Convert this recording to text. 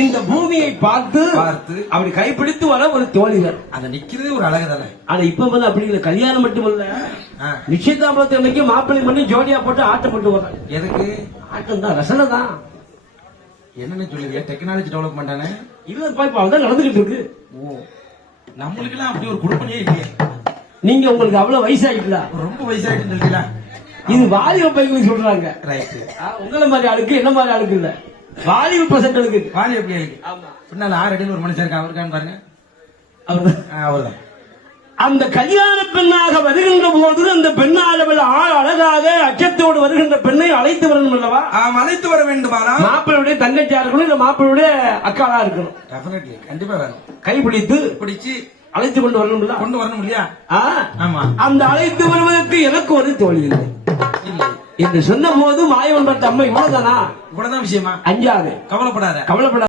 இந்த பூமியை பார்த்து அப்படி கைப்பிடித்து வர ஒரு தோழிகள். அந்த நிக்கிறது ஒரு அழகு தானே. ஆனா இப்ப வந்து அப்படி இல்லை. கல்யாணம் மட்டுமல்ல, நிச்சயதாம்பரத்தை அன்னைக்கு மாப்பிள்ளை பண்ணி ஜோடியா போட்டு ஆட்டப்பட்டு வர்றாங்க. எதுக்கு? ஆட்டம் தான், ரசனை தான். என்னன்னு சொல்லுங்க, டெக்னாலஜி டெவலப்மெண்ட் தானே. இல்ல இப்ப அதான் நடந்துகிட்டு இருக்கு. ஓ, நம்மளுக்கு எல்லாம் அப்படி ஒரு குடும்பமே இல்லையே. நீங்க உங்களுக்கு அவ்வளவு வயசாயிட்டா? ரொம்ப வயசாயிட்டு இருக்கீங்களா? இது வாலிப பையனுக்கு சொல்றாங்க. ரைட். உங்களை மாதிரி ஆளுக்கு என்ன மாதிரி ஆளுக்கு இல்ல, வாலிப பசங்களுக்கு. வாலிப பிள்ளைகளுக்கு. பின்னால 6 அடியில் ஒரு மனுஷன் இருக்கா, அவருக்கான்னு பாருங்க. அவர்தான். அந்த கல்யாண பெண்ணாக வருகின்ற போது அந்த பெண்ணாளவள் அழகாக அச்சத்தோடு வருகின்ற பெண்ணை அழைத்து வரணும் அல்லவா? அழைத்து வர வேண்டுமானா மாப்பிள்ளுடைய தங்கச்சியா இருக்கணும், இல்ல மாப்பிள்ளுடைய அக்காளா இருக்கணும். டெஃபினெட்லி, கண்டிப்பா வேணும். கைப்பிடித்து பிடிச்சு அழைத்து கொண்டு வரணும். கொண்டு வரணும் இல்லையா? ஆமா. அந்த அழைத்து வருவதற்கு எனக்கு ஒரு தோழி இல்லை என்று சொன்ன போது மாயவன் பார்த்த அம்மா இவ்வளவுதானா? இவ்வளவுதான் விஷயமா? அஞ்சாது. கவலைப்படாத.